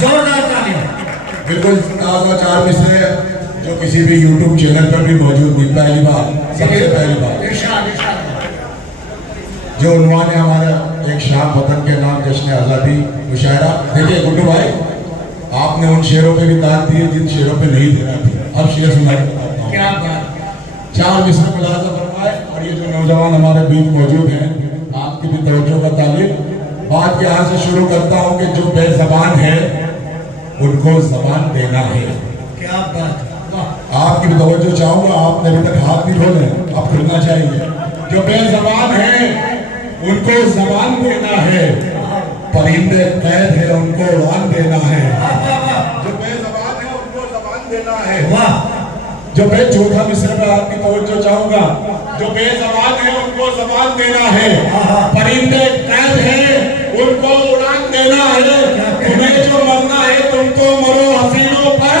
जोरदार तालियां। बिल्कुल ताज़ा चार मिसरे जो किसी भी YouTube चैनल पर भी मौजूद नहीं, पहली बार, सबसे पहली बार इरशाद इरशाद। जो उन्होंने हमारा एक शान वतन के नाम जश्न आज़ादी मुशायरा। देखिए गुड्डू भाई, आपने उन शेरों पे भी दाद दिए जिन शेरों पे नहीं देना थी। अब शेर सुनाइए। क्या बात। चार मिसरे मुलाजा फरमाए। और ये जो नौजवान हमारे बीच मौजूद हैं, आपकी भी तवज्जो का तालिब। बात यहाँ से शुरू करता हूँ कि जो बेज़बान है उनको जबान देना है। क्या बात। आपकी भी तवज्जो चाहूंगा। आपने अभी तक हाथ नहीं खोले, अब खुलना चाहिए। जो बेज़बान है उनको जबान देना है, परिंदे कैद है उनको उड़ान देना है। जो बेज़बान है उनको जबान देना है। वाह। जो चौथा मिसरे में आपकी तवज्जो चाहूंगा। जो बेज़बान है उनको जबान देना है, परिंदे कैद है उनको उड़ान देना है। तुम्हें जो मरना है तुम तो मरो हसीनों पर,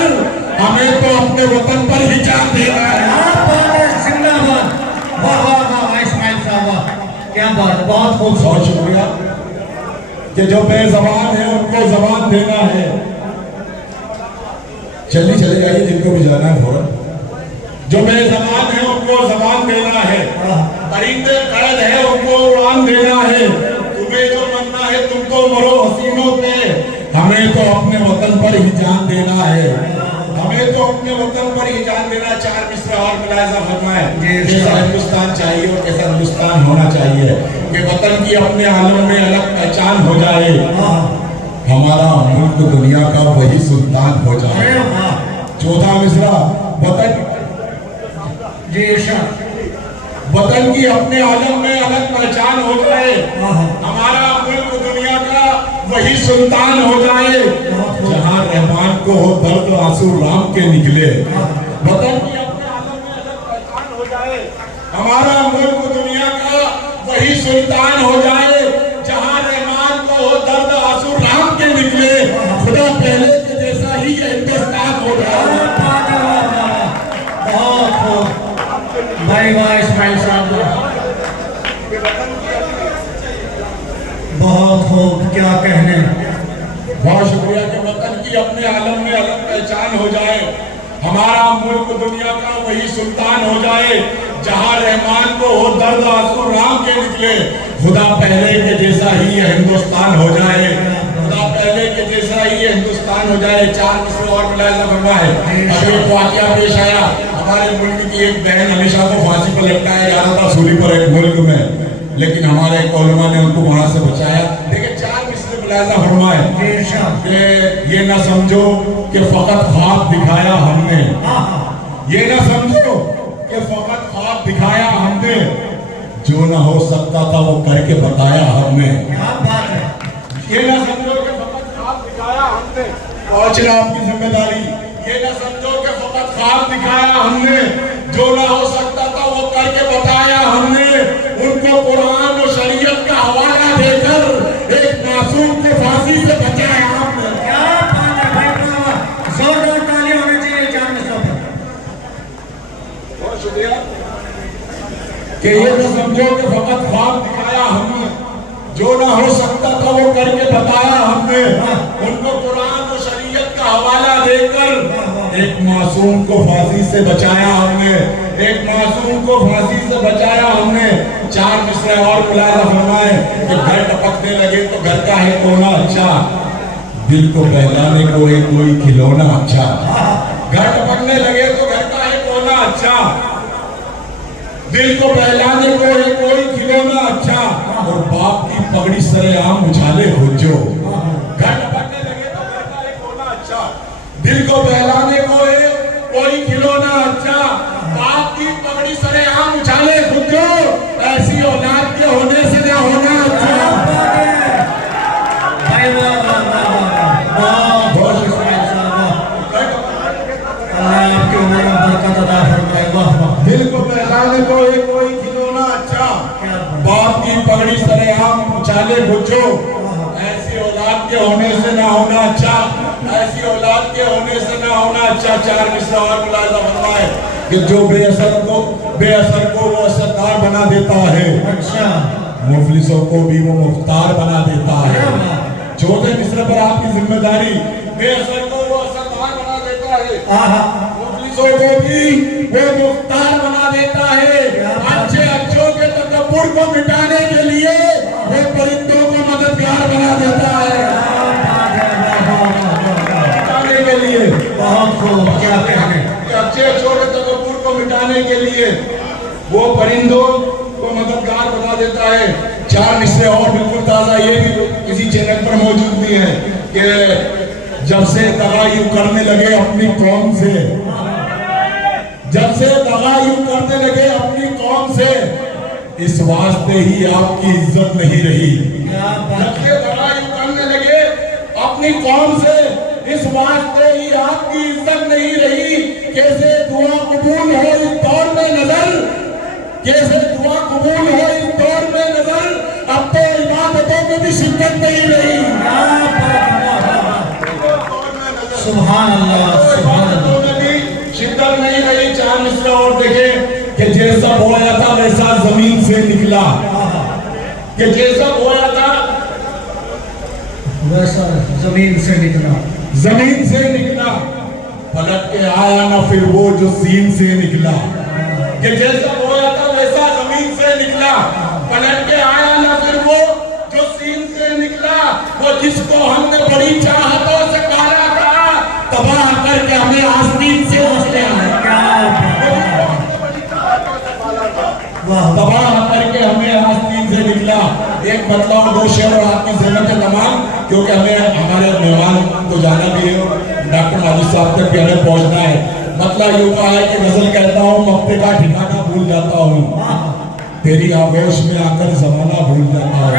हमें तो अपने वतन पर ही जान देना है। जिंदाबाद। वाह वाह वाह इस्माइल साहब, वाह क्या बात। बहुत खूबसूरत। बहुत शुक्रिया। कि जो बेज़बान है उनको जबान देना है। जल्दी चले जाइए जिनको भी जाना है फौरन। जो बेज़बान है उनको जबान देना है, परिंदे कैद है उनको उड़ान देना है। तुम्हें जो मरना है तुमको मरो हसीनों पे, हमें तो अपने वतन पर ही जान देना है। हमें तो अपने वतन पर ही जान देना। चार मिसरा और मुलाहिजा फरमाए। कैसा हिंदुस्तान चाहिए और कैसा हिंदुस्तान होना चाहिए कि वतन की अपने आलम में अलग पहचान हो जाए, हमारा मुल्क दुनिया का वही सुल्तान हो जाए। चौथा मिसरा, वतन वतन की अपने आलम में अलग पहचान हो जाए, हमारा मुल्क दुनिया का वही सुल्तान हो जाए। जहाँ रहमान को हो दर्द आंसू राम के निकले, वतन की अपने आलम में अलग पहचान हो जाए, हमारा मुल्क दुनिया का वही सुल्तान हो जाए। जहाँ रहमान को हो दर्द आंसू राम के निकले, खुदा पहले के जैसा ही ये हिंदुस्तान हो जाए। बहुत खूब भाई, वाह इस्माइल साहब, बहुत खूब। क्या कहने। बहुत शुक्रिया कि वतन की अपने आलम में अलग पहचान हो जाए, हमारा मुल्क दुनिया का वही सुल्तान हो जाए। जहाँ रहमान को हो दर्द आंसू राम के निकले, खुदा पहले के जैसा ही ये हिंदुस्तान हो जाए, खुदा पहले के जैसा ही ये हिंदुस्तान हो जाए। चार मिसरे और मुलाहिजा फरमाए। अब एक वाकया पेश आया। हमारे मुल्क की एक बहन हमेशा को फांसी पर लटकाया जा रहा था सूली पर एक मुल्क में, लेकिन हमारे एक उलमा ने उनको वहां से बचाया। देखिए चार मिसरे मुलाहिजा फरमाए। ये ना समझो कि फकत ख्वाब दिखाया हमने, ये ना समझो कि फकत ख्वाब दिखाया हमने, जो ना हो सकता था वो करके बताया हमने। क्या बात है। ये ना समझो कि फकत ख्वाब दिखाया हमने, पहुंचना आपकी जिम्मेदारी। ये ना समझो कि फकत ख्वाब दिखाया हमने, जो ना हो सकता था वो करके बताया हमने। उनको कुरान और शरीयत का हवाला देकर एक मासूम को फांसी से बचाया हमने। क्या बात है भाई, जोरदार तालियां होनी चाहिए चार मिसरों पर। बहुत शुक्रिया। कि ये ना समझो कि फकत ख्वाब दिखाया हमने, जो ना हो सकता था वो करके बताया हमने। उनको कुरान और शरीयत का हवाला देकर एक मासूम को फांसी से बचाया हमने, एक मासूम को फांसी से बचाया हमने। चार मिसरे और मुलाहिजा फरमाए कि घर टपकने लगे तो घर का है कोना अच्छा, दिल को बहलाने को एक कोई खिलौना अच्छा। घर टपकने लगे तो घर का है कोना अच्छा, दिल को बहलाने को एक कोई खिलौना अच्छा, और बाप की पगड़ी सरेआम उछाले खोजो। घर टपकने लगे तो घर का है कोना अच्छा, दिल को बहलाने को है कोई खिलौना अच्छा, बाप की पगड़ी सरेआम उछाले खुद, ऐसी औलाद के होने से ना होना अच्छा। भाई वाह वाह वाह वाह, बहुत इस्माइल साहब, आपकी उम्र में बरकत अता फरमाए। वाह वाह। दिल को बहलाने को है कोई खिलौना अच्छा, बाप की पगड़ी सरेआम उछाले बुझो, ऐसी औलाद के होने से ना होना अच्छा, ऐसी औलाद के होने से ना होना अच्छा। चार मिसरा और मुलाहिजा फरमाए कि जो बेअसर को वो असरदार बना देता है, अच्छा, मुफलिसों को भी वो मुख्तार बना देता है। चौथे मिसरे पर आपकी जिम्मेदारी, बेअसर को वो असरदार बना देता है, मुखलिसों को भी वो मुख्तार बना देता है, अच्छे अच्छों के तकब्बुर को मिटाने के लिए वो परिंदों को मददगार बना देता है, मिटाने के लिए। बहुत खूब, क्या कहने। अच्छे अच्छों के तकब्बुर को मिटाने के लिए वो परिंदों को मददगार बना देता है। 4 मिसरे और बिल्कुल ताजा, ये भी किसी चैनल पर मौजूद भी है कि जब से दगा यूं करने लगे अपनी कौम से, जब से दगा यूं करने लगे अपनी कौम से, इस वास्ते ही आपकी इज्जत नहीं रही। जब से दगा यूं करने लगे अपनी कौम से, इस वास्ते ही आपकी इज्जत नहीं रही। कैसे दुआ कबूल हो इस दौर में नजर, कैसे दुआ कबूल हो इस दौर में नजर, अब तो इबादतों में भी शिद्दत नहीं रही। सुभान अल्लाह, सुभान अल्लाह। में भी शिद्दत नहीं रही। 4 मिसरे और देखे कि जैसा बोया था वैसा जमीन से निकला, कि जैसा बोया था वैसा जमीन से निकला, जमीन से निकला, पलट के आया ना फिर वो जो सीन से निकला, कि जैसा बोया था वैसा जमीन से निकला, पलट के आया ना फिर वो जो सीन से निकला। वो जिसको हमने बड़ी चाहतों से कारा था, तबाह करके हमें आस्तीन से हंसते हैं, तबाह करके हमें आस्तीन से निकला। एक मतलब और 2 शेर और आपकी ज़िम्मत है तमाम, क्योंकि हमें हमारे मेहमान को जाना भी है, डॉक्टर माजिद साहब तक भी हमें पहुंचना है। मतलब यूं कहा है कि गजल कहता हूँ मक्ते का ठिकाना भूल जाता हूँ, तेरी आगोश में आकर जमाना भूल जाता हूँ।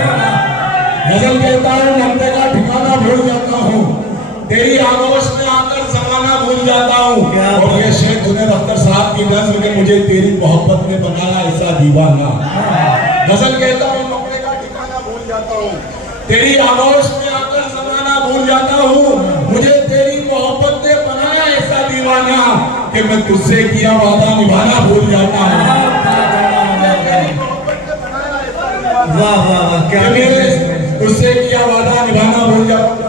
गजल कहता हूँ मक्ते का ठिकाना भूल जाता हूँ, तेरी आगोश में आकर जमाना भूल जाता हूँ। और ये शेख जुनैद अख्तर साहब की नज़्म में मुझे तेरी मोहब्बत ने बनाया ऐसा दीवाना। गजल कहता हूँ मक्ते का ठिकाना भूल जाता हूँ, तेरी आगोश में आकर जमाना भूल जाता हूँ, मुझे तेरी मोहब्बत ने बनाया ऐसा दीवाना कि मैं तुझसे किया वादा निभाना भूल जाता हूँ। वाह वाह वाह, क्या तुझसे किया वादा निभाना भूल जाता।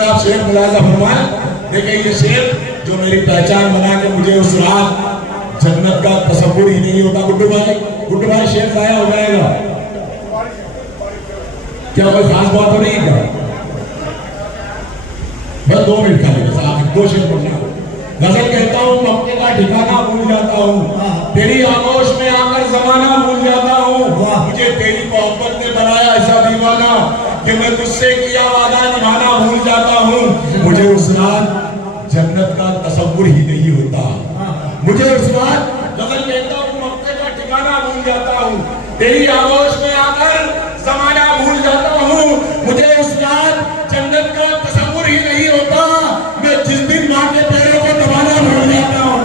आप शेर मुलाजा फरमाएं। देखिए ये शेर जो मेरी पहचान बना के मुझे उस रात जन्नत का तसव्वुर ही नहीं होता। गुड्डू भाई शेर जाया हो जाएगा क्या? कोई खास बात हो नहीं क्या? बस 2 मिनट खाली, बस आप 2 शेर पढ़ना। गजल कहता हूँ मक्के का ठिकाना भूल जाता हूँ, तेरी आगोश में आकर जमाना भूल जाता हूँ, मुझे तेरी मोहब्बत ने बनाया ऐसा दीवाना कि मैं तुझसे किया वादा निभाना भूल जाता हूँ। मुझे उस रात जन्नत का तसव्वुर ही नहीं होता, मुझे उस रात गजल कहता हूँ मक्के का ठिकाना भूल जाता हूँ, तेरी आगोश में आकर जमाना भूल जाता हूँ, मुझे उस रात जन्नत का तसव्वुर ही नहीं होता। मैं जिस दिन माँ के पैरों को दबाना भूल जाता हूँ,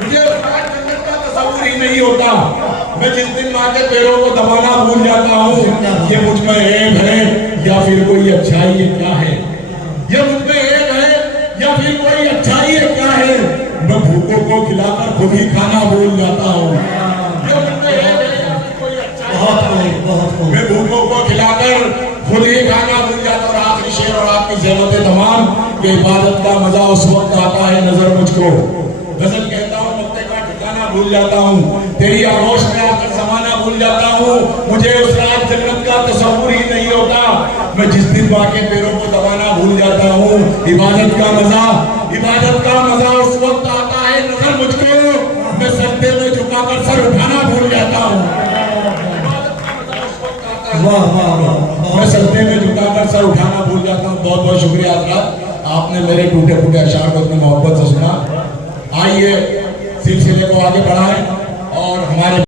मुझे उस रात जन्नत का तसव्वुर ही नहीं होता। मैं जिस दिन माँ के पैरों को दबाना भूल जाता हूँ। ये मुझ में ऐब है या फिर कोई अच्छाई है क्या है? ये मुझ में ऐब है या फिर कोई अच्छाई है क्या है? मैं भूखों को खिलाकर खुद ही खाना भूल जाता हूँ। ये मुझ में ऐब है या फिर कोई अच्छाई है? मैं भूखों को खिलाकर खुद ही खाना भूल जाता हूँ। आखिरी शेर और आपकी ज़रूरत तमाम कि इबादत का मजा उस वक्त आता है नजर मुझको। गजल कहता हूँ मक्के का ठिकाना भूल जाता हूँ, तेरी आगोश में आकर जमाना भूल जाता हूँ, मुझे उस रात जन्नत का तसव्वुर ही नहीं होता। मैं जिस दिन माँ के पैरों को दबाना भूल जाता हूँ। इबादत का मजा उस वक्त आता है नजर मुझको, मैं सजदे में झुकाकर सर उठाना भूल जाता हूँ। वाह वाह वाह, मैं सजदे में झुकाकर सर उठाना भूल जाता हूँ। बहुत बहुत शुक्रिया हज़रात, आपने मेरे टूटे फूटे अशार को इतनी मोहब्बत से सुना। आइए सिलसिले को आगे बढ़ाएं और हमारे